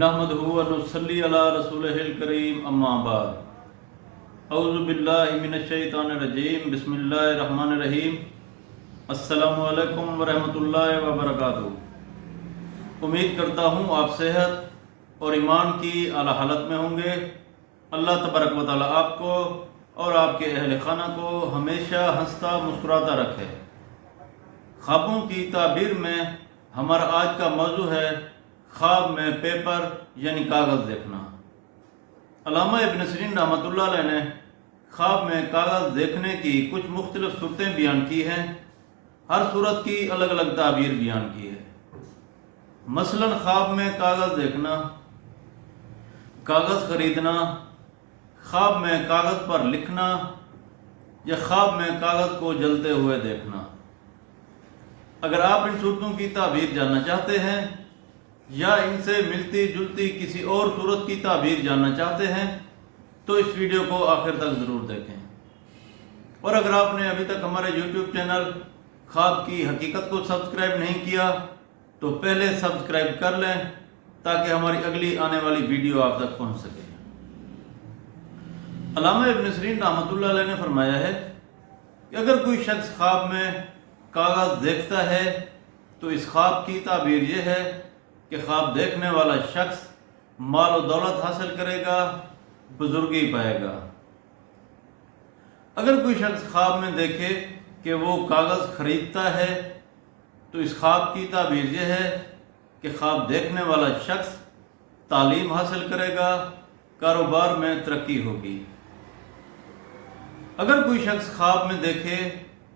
نحمدہ و نصلی علی رسولہ الکریم اما بعد اعوذ باللہ من الشیطان الرجیم بسم اللہ الرحمن الرحیم السلام علیکم ورحمۃ اللہ وبرکاتہ۔ امید کرتا ہوں آپ صحت اور ایمان کی اعلیٰ حالت میں ہوں گے۔ اللہ تبارک و تعالیٰ آپ کو اور آپ کے اہل خانہ کو ہمیشہ ہنستا مسکراتا رکھے۔ خوابوں کی تعبیر میں ہمارا آج کا موضوع ہے خواب میں پیپر یعنی کاغذ دیکھنا۔ علامہ ابن سیرین رحمۃ اللہ علیہ نے خواب میں کاغذ دیکھنے کی کچھ مختلف صورتیں بیان کی ہیں۔ ہر صورت کی الگ الگ تعبیر بیان کی ہے۔ مثلا خواب میں کاغذ دیکھنا، کاغذ خریدنا، خواب میں کاغذ پر لکھنا یا خواب میں کاغذ کو جلتے ہوئے دیکھنا۔ اگر آپ ان صورتوں کی تعبیر جاننا چاہتے ہیں یا ان سے ملتی جلتی کسی اور صورت کی تعبیر جاننا چاہتے ہیں تو اس ویڈیو کو آخر تک ضرور دیکھیں۔ اور اگر آپ نے ابھی تک ہمارے یوٹیوب چینل خواب کی حقیقت کو سبسکرائب نہیں کیا تو پہلے سبسکرائب کر لیں تاکہ ہماری اگلی آنے والی ویڈیو آپ تک پہنچ سکے۔ علامہ ابن سیرین رحمۃ اللہ علیہ نے فرمایا ہے کہ اگر کوئی شخص خواب میں کاغذ دیکھتا ہے تو اس خواب کی تعبیر یہ ہے کہ خواب دیکھنے والا شخص مال و دولت حاصل کرے گا، بزرگی پائے گا۔ اگر کوئی شخص خواب میں دیکھے کہ وہ کاغذ خریدتا ہے تو اس خواب کی تعبیر یہ ہے کہ خواب دیکھنے والا شخص تعلیم حاصل کرے گا، کاروبار میں ترقی ہوگی۔ اگر کوئی شخص خواب میں دیکھے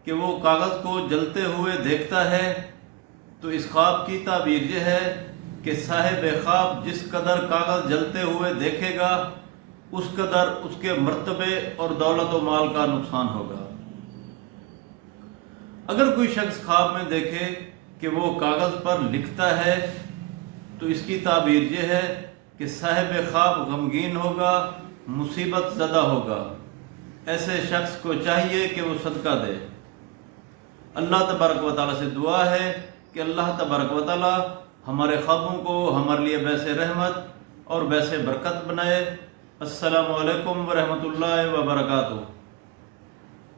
کہ وہ کاغذ کو جلتے ہوئے دیکھتا ہے تو اس خواب کی تعبیر یہ ہے کہ صاحب خواب جس قدر کاغذ جلتے ہوئے دیکھے گا اس قدر اس کے مرتبے اور دولت و مال کا نقصان ہوگا۔ اگر کوئی شخص خواب میں دیکھے کہ وہ کاغذ پر لکھتا ہے تو اس کی تعبیر یہ ہے کہ صاحب خواب غمگین ہوگا، مصیبت زدہ ہوگا۔ ایسے شخص کو چاہیے کہ وہ صدقہ دے۔ اللہ تبارک و تعالیٰ سے دعا ہے کہ اللہ تبارک و تعالیٰ ہمارے خوابوں کو ہمارے لیے باعث رحمت اور باعث برکت بنائے۔ السلام علیکم ورحمۃ اللہ وبرکاتہ۔